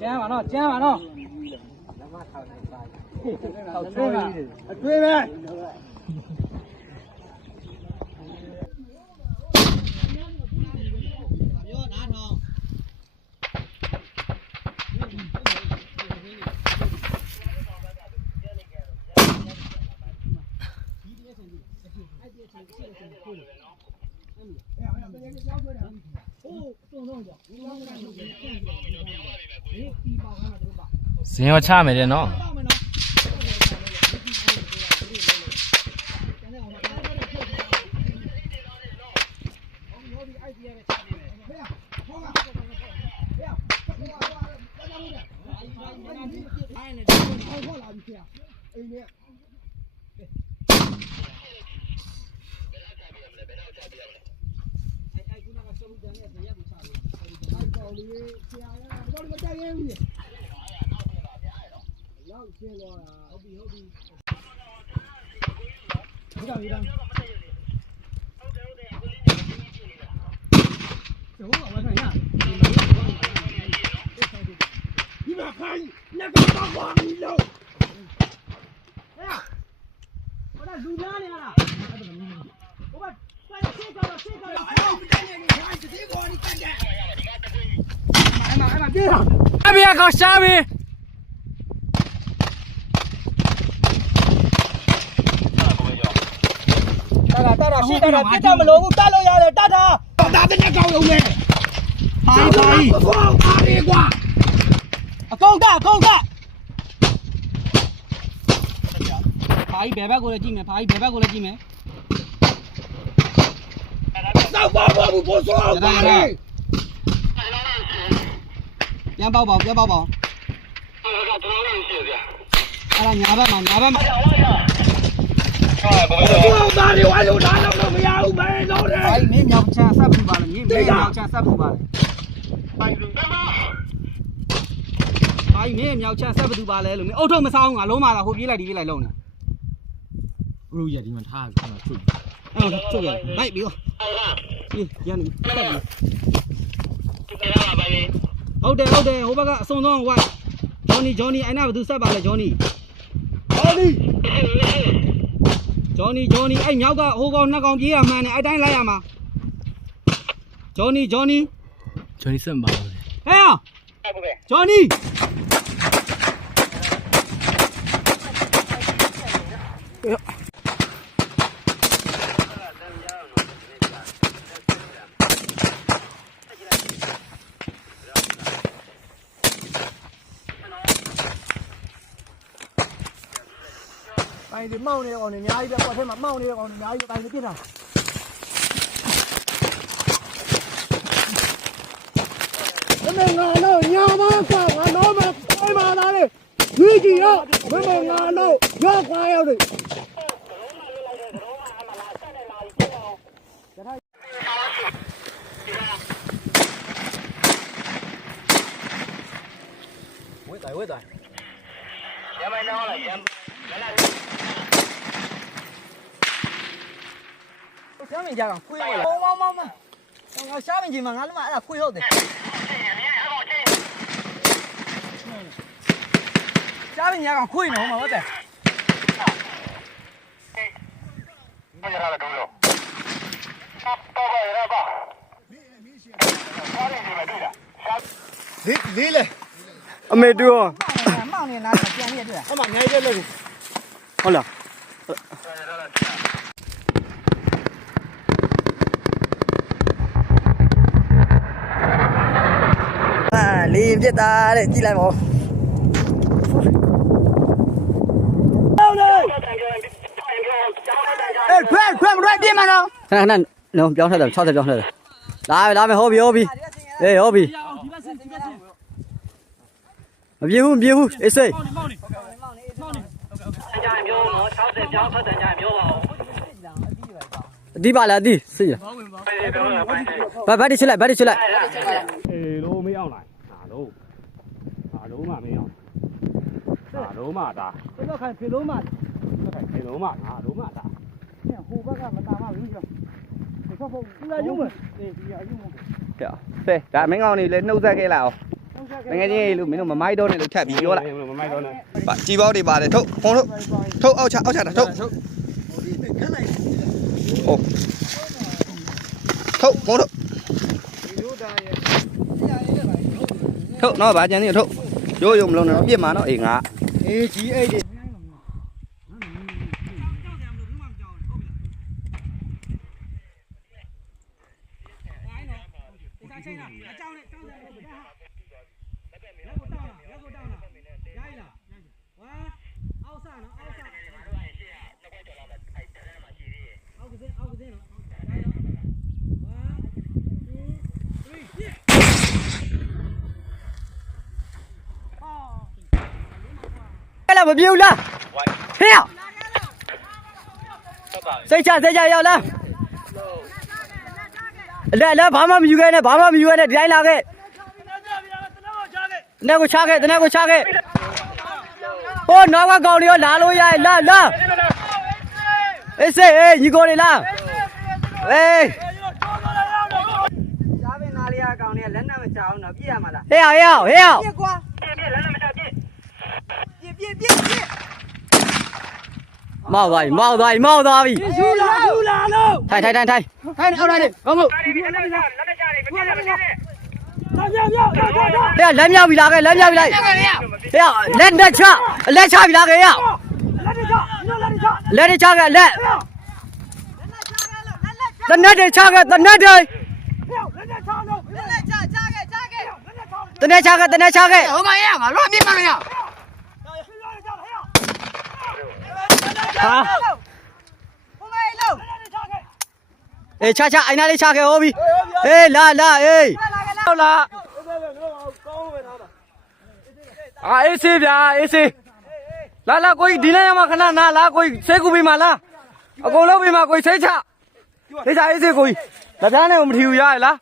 ကျမ်းပါတော့ကျမ်းပါတော့တော့ကျွေးပါအကျွေးပဲအဲ့ဒီအချိန်ကိုကြည့်လို့ဇင်ရောချမယ်တဲ့နော်လူသားနေရလားဟုတ်ပါရှားပြီကောရှားပြီတာတာတာရှိတာပြတ်တာမလို့ဘူးတတ်လို့ရတယ်တတ်တာတာတဲ့နဲ့ကောင်းလုံးလေဟာပါကြီးဘာပါကြီးကွာအကုန်ကအကုန်ကဘာကြီးဘယ်ဘက်ကိုလဲကြည့်မယ်ဘာကြီးဘယ်ဘက်ကိုလဲကြည့်မယ်တော့ဘာမှမပေါ်စောအောင်ပါလေပြန်ပေါက်ပါပြန်ပေါက်ပါအဲ့ဒါညာဘက်မှာညာဘက်မှာဟုတ်ပါဘူးဘာလို့ဒါတော့မရဘူးပဲတော့တယ်အဲ့ဒီမြောက်ချန်ဆက်ပြပါလေမြေမြောက်ချန်ဆက်ပြပါလေဘာကြီးမင်းမြောက်ချဆက်ဘသူပါလဲလို့မင်းအုတ်ထုတ်မဆောင်ငါလုံးမလာဟိုပြေးလိုက်ဒီပြေးလိုက်လုံးနေဘူးရဒီမှာထားရခဏချွတ်အော်ထုတ်ရဘိုက်ပြီးတော့အေးရန်တက်ပြီဟုတ်တယ်ဟုတ်တယ်ဟိုဘက်ကအစုံဆုံးဝိုက်ဂျော်နီဂျော်နီအဲ့နာဘသူဆက်ပါလဲဂျော်နီဂျော်နီဂျော်နီဂျော်နီအဲ့မြောက်ကဟိုကောင်နှစ်ကောင်ပြေးရမှန်းနဲ့အတိုင်းလိုက်ရမှာဂျော်နီဂျော်နီဂျော်နီဆက်ပါဘူးဟဲ့ဂျော်နီ哎呀！င်ဒီမောင်းနေတဲ့ကောင်တွေအများကြီးပဲကွက်ထဲမှာမောင်းနေတဲ့ကောင်တွေအများကြီးပဲတိုင်တွေပြစ်တာမမငါလို့ညာမကွာငါတော့မပိုင်ပါလားလေဒီကြီးတော့မမငါလို့ရောက်ခွာရောက်တယ်ဝဲတိုင်းဝဲတိုင်းရမိုင်းတော့လာရမ်လာလာမင်ကြကောင်ခွေးမောင်းမောင်းမောင်းမောင်းငါရှာမင်ကြီးမှာငါလုံးမအဲ့ဒါခွေးဟုတ်တယ်ရှာမင်ကြီးကောင်ခွေးနော်မဟုတ်တယ်မရတာတော့လို့တော့ပါရပါလေးလေးလေအမေတူရောမောင်နေလားပြန်ရတွေ့အမအများကြီးလက်ကိုဟုတ်လားလေရင်ပြစ်တာတဲ့ကြည့်လိုက်ပါဦးเอ้ยเพื่อนเพื่อนมันไร้เบี้ยมันเอาခဏခဏလုံးပြောင်းထွက်တယ်60ပြောင်းထွက်တယ်လာပြီလာပြီဟောပြီဟောပြီအေးဟောပြီမပြေဘူးမပြေဘူးအေးစိတ်အဒီပါလားအဒီစိတ်ရဘတ်ဘတ်ဒီချလိုက်ဘတ်ဒီချလိုက်လုံးဘာလုံးမှမင်းအောင်ဘာလုံးမှဒါဘယ်တော့ခိုင်ဖေလုံးမှဖေလုံးမှဒါလုံးမှဒါဟိုဘက်ကမတာမဘူးကြောဒီဆော့ဖို့ဒီလာယုံမယ်ဒီလာယုံမယ်ကြောက်ဆဲဒါမင်းကောင်နေလဲနှုတ်ဆက်ခဲ့လာအောင်ငငယ်ချင်းလေးလို့မင်းတို့မမိုက်တော့နဲ့လို့ထပ်ပြီးပြောလိုက်မမိုက်တော့နဲ့ပါជីပေါက်တွေပါတယ်ထုတ်ဖုန်းထုတ်ထုတ်အောက်ချအောက်ချတာထုတ်ထုတ်ဟုတ်ထုတ်ဖုန်းထုတ်ဒီလိုဒါရ thuk nó bà chân đi thuk chú dùng luôn nó biết mà nó ỉ ngã ê chí ê đi Hãy subscribe cho kênh Ghiền Mì Gõ Để không bỏ lỡ những video hấp dẫn မပြေဘူးလားဟေးစိတ်ချစိတ်ချရောက်လားလဲလဲဘာမှမယူခဲ့နဲ့ဘာမှမယူခဲ့နဲ့ဒီတိုင်းလာခဲ့တနက်ကိုချခဲ့တနက်ကိုချခဲ့ဟိုနောက်ကကောင်တွေရောလာလို့ရရလာလာအေးစေးအေးညီကိုတွေလာအေးကြားပင်သားလေးကကောင်တွေကလက်နဲ့မချအောင်တော့ပြည့်ရမှာလားဟေးဟေးဟေးဟေးကွာ mau rồi mau rồi mau rồi thay thay thay thay thay ông đây đi ông ngự thế lấy nhau bị đá cái lấy nhau bị đây thế lên đây chưa lên chưa bị đá cái ạ lên đi cho cái lên tần nét đi cho cái tần nét đi tần nét cho cái tần nét cho cái tần nét cho cái ဟာเอ้ชะชะไอ้นั่นนี่ชะแกโอ้พี่เอ้ลาลาเอ้ลาအာအေးစေးဗျာအေးစေးလာလာကိုကြီးဒီနေ့ရမှာခဏနာလာကိုကြီးဆေးကူပြီးမှာလာအကုန်လုံးပြီးမှာကိုကြီးဆေးချဆေးချအေးစေးကိုကြီးလက်ပြားနဲ့မထီဘူးရရလား